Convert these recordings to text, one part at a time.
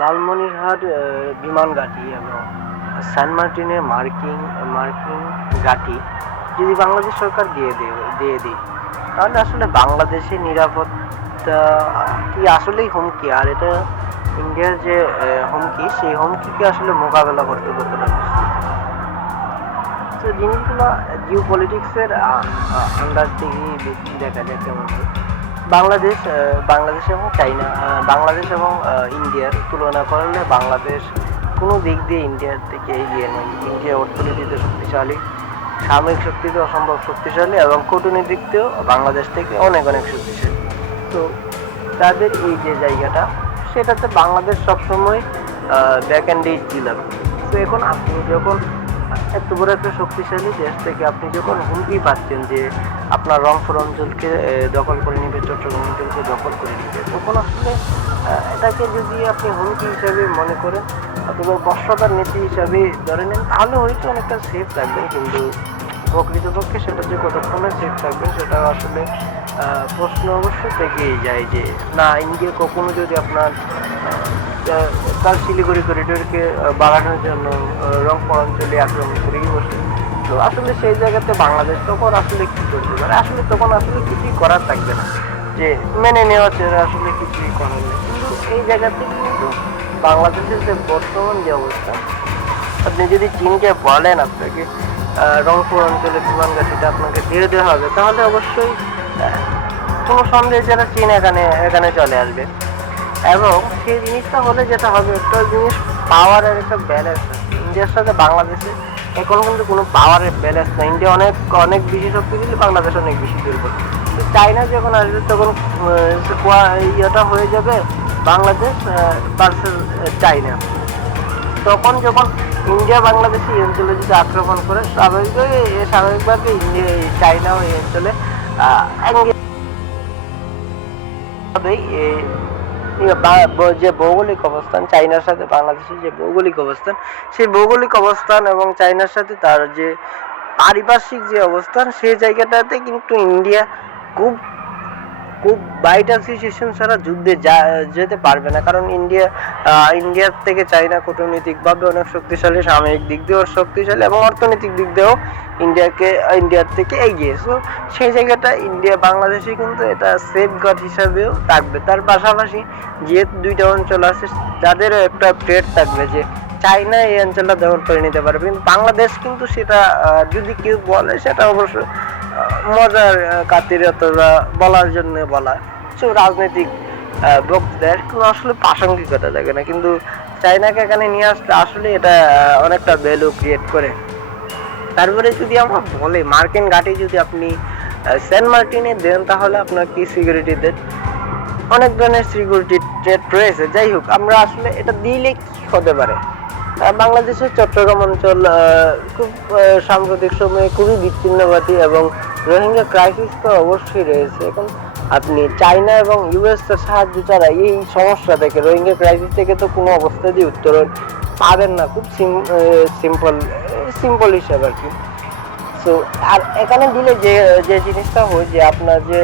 লালমনিরহাট বিমান ঘাঁটি এবং সেন্ট মার্টিনের মার্কিং মার্কিং ঘাঁটি যদি বাংলাদেশ সরকার দিয়ে দিই, তাহলে আসলে বাংলাদেশের নিরাপত্তা কি আসলেই হুমকি, আর এটা ইন্ডিয়ার যে হুমকি, সেই হুমকিকে আসলে মোকাবেলা করতে কতটা তো জিনিসগুলো জিও পলিটিক্সের আন্ডার থেকেই বেশি দেখা যায়। কেমন বাংলাদেশ এবং চাইনা, বাংলাদেশ এবং ইন্ডিয়ার তুলনা করলে বাংলাদেশ কোনো দিক দিয়ে ইন্ডিয়ার থেকে এগিয়ে নেই। ইন্ডিয়া অর্থনীতিতে শক্তিশালী, সামরিক শক্তিতে অসম্ভব শক্তিশালী এবং কূটনীতিতেও বাংলাদেশ থেকে অনেক অনেক শক্তিশালী। তো তাদের এই যে জায়গাটা, সেটাতে বাংলাদেশ সবসময় ব্যাক অ্যান্ড ছিল। তো এখন আপনি যখন এত বড় একটা শক্তিশালী দেশ থেকে আপনি যখন হুমকি পাচ্ছেন যে আপনার রংপুর অঞ্চলকে দখল করে নিবে, চট্টগ্রাম অঞ্চলকে দখল করে নিবে, তখন আসলে এটাকে যদি আপনি হুমকি হিসাবে মনে করেন অথবা বর্ষতার নীতি হিসাবে ধরে নেন, তাহলে হয়তো অনেকটা সেফ থাকবেন। কিন্তু প্রকৃতপক্ষে সেটা যে কতক্ষণে সেফ থাকবেন, সেটা আসলে প্রশ্ন অবশ্যই থেকেই যায় যে না, ইন্ডিয়া কখনো যদি আপনার তার শিলিগুড়ি করিডোরকে বাড়ানোর জন্য রংপুর অঞ্চলে আক্রমণ করেই বসে, তো আসলে সেই জায়গাতে বাংলাদেশ তখন আসলে কি করতে পারে? আসলে তখন আসলে কিছুই করার থাকবে না, যে মেনে নেওয়া ছাড়া আসলে কিছুই করার নেই। কিন্তু এই জায়গাতে কিন্তু বাংলাদেশের যে বর্তমান যে অবস্থা, আপনি যদি চীনকে বলেন আপনাকে রংপুর অঞ্চলে বিমান ঘাঁটিটা আপনাকে দিয়ে দেওয়া হবে, তাহলে অবশ্যই কোনো সন্দেহ যারা চীন এখানে চলে আসবে। এবং সেই জিনিসটা হলে যেটা হবে, একটা জিনিস পাওয়ারের একটা ব্যালেন্স আছে ইন্ডিয়ার সাথে বাংলাদেশে। এখন কিন্তু কোনো পাওয়ারের ব্যালেন্স নেই, ইন্ডিয়া অনেক অনেক বেশি শক্তিশালী, বাংলাদেশ অনেক বেশি দুর্বল। তো চায়না যখন আসবে তখন ইয়েটা হয়ে যাবে বাংলাদেশ ভার্সেস চায়না। তখন যখন ইন্ডিয়া বাংলাদেশে এই অঞ্চলে যদি আক্রমণ করে, স্বাভাবিকভাবে ইন্ডিয়া চায়না এই অঞ্চলে যে ভৌগোলিক অবস্থান, চায়নার সাথে বাংলাদেশের যে ভৌগোলিক অবস্থান, সেই ভৌগোলিক অবস্থান এবং চায়নার সাথে তার যে পারিপার্শ্বিক যে অবস্থান, সেই জায়গাটাতে কিন্তু ইন্ডিয়া খুব খুব ভাইটাল সিচুয়েশন ছাড়া যুদ্ধে যেতে পারবে না। কারণ ইন্ডিয়ার থেকে চায়না কূটনৈতিকভাবে অনেক শক্তিশালী, সামরিক দিক দিয়েও শক্তিশালী এবং অর্থনৈতিক দিক দিয়েও ইন্ডিয়ার থেকে এগিয়ে। সো সেই জায়গাটা ইন্ডিয়া বাংলাদেশে কিন্তু এটা সেফ গার্ড হিসাবেও থাকবে। তার পাশাপাশি যেহেতু দুইটা অঞ্চল আছে, তাদেরও একটা থ্রেট থাকবে যে চায়না এই অঞ্চলটা দখল করে নিতে পারবে। কিন্তু বাংলাদেশ কিন্তু সেটা যদি কেউ বলে, সেটা অবশ্য মজার খাতিরে অথবা বলার জন্য বলা, সব রাজনৈতিক বক্তৃতার কোনো আসলে প্রাসঙ্গিকতা থাকে না। কিন্তু চায়নাকে এখানে নিয়ে আসলে আসলে এটা অনেকটা ভ্যালু ক্রিয়েট করে। তারপরে যদি আমরা বলি মার্কিন ঘাঁটি যদি আপনি সেন্ট মার্টিনে দেন, তাহলে আপনার কি সিকিউরিটি দেন? অনেক ধরনের সিকিউরিটি থ্রেট রয়েছে। যাই হোক, আমরা আসলে এটা দিলে কি হতে পারে? বাংলাদেশের চট্টগ্রাম অঞ্চল খুব সাম্প্রতিক সময়ে খুবই বিচ্ছিন্নবাদী এবং রোহিঙ্গা ক্রাইসিস তো অবশ্যই রয়েছে। এখন আপনি চায়না এবং ইউএস এর সাহায্য ছাড়া এই সমস্যা থেকে, রোহিঙ্গা ক্রাইসিস থেকে তো কোনো অবস্থাতেই উত্তরণ পাবেন না, খুব সিম্পল হিসাব আর কি। সো আর এখানে দিলে যে যে জিনিসটা হয় যে আপনার যে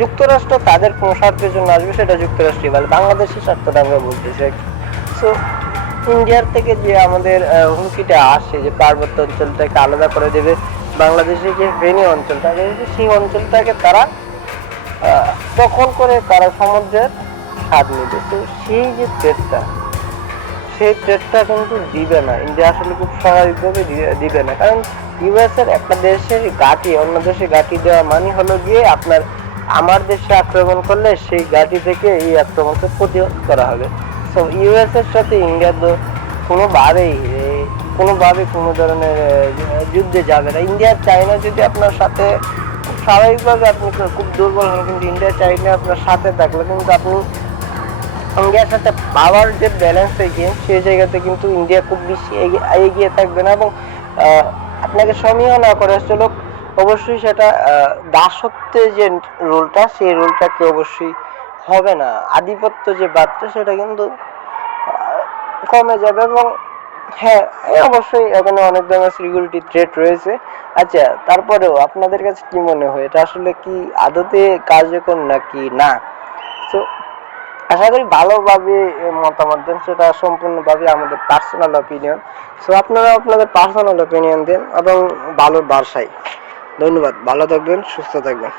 যুক্তরাষ্ট্র তাদের কোনো স্বার্থের জন্য আসবে, সেটা যুক্তরাষ্ট্রই বলে, বাংলাদেশের স্বার্থটা আমরা বলতে চাই। সো ইন্ডিয়ার থেকে যে আমাদের হুমকিটা আসে যে পার্বত্য অঞ্চলটাকে আলাদা করে দেবে, বাংলাদেশের যে ফেনী অঞ্চলটা রয়েছে সেই অঞ্চলটাকে তারা দখল করে তারা সমুদ্রের স্বাদ নেবে। তো সেই যে থ্রেটটা, সেই থ্রেটটা কিন্তু দিবে না ইন্ডিয়া, আসলে খুব স্বাভাবিকভাবে দিবে না। কারণ ইউএস এর একটা দেশের ঘাঁটি অন্য দেশে ঘাঁটি দেওয়া মানে হলো গিয়ে আপনার আমার দেশে আক্রমণ করলে সেই ঘাঁটি থেকে এই আক্রমণকে প্রতিহত করা হবে। তো ইউএস এর সাথে ইন্ডিয়া তো কোনোভাবেই কোনো ধরনের যুদ্ধে যাবে না। ইন্ডিয়া চায়না যদি আপনার সাথে স্বাভাবিকভাবে আপনি খুব দুর্বল হন, কিন্তু ইন্ডিয়া চাইলে আপনার সাথে থাকলে কিন্তু আপনি ইন্ডিয়ার সাথে পাওয়ার যে ব্যালেন্স থেকে, সেই জায়গাতে কিন্তু ইন্ডিয়া খুব বেশি এগিয়ে থাকবে না এবং আপনাকে সমীহ না করে চলো, অবশ্যই সেটা দাসত্বের যে রোলটা, সেই রোলটাকে অবশ্যই হবে না। আধিপত্য যে বাদটা, সেটা কিন্তু কমে যাবে। এবং হ্যাঁ, অবশ্যই এখানে অনেক ধরনের সিকিউরিটি থ্রেট রয়েছে। আচ্ছা, তারপরেও আপনাদের কাছে কি মনে হয়, এটা আসলে কি আদতে কার্যকর নাকি না? তো আশা করি ভালোভাবে মতামত দেন, সেটা সম্পূর্ণভাবে আমাদের পার্সোনাল অপিনিয়ন। সো আপনারা আপনাদের পার্সোনাল অপিনিয়ন দেন এবং ভালো ভাষায়। ধন্যবাদ, ভালো থাকবেন, সুস্থ থাকবেন।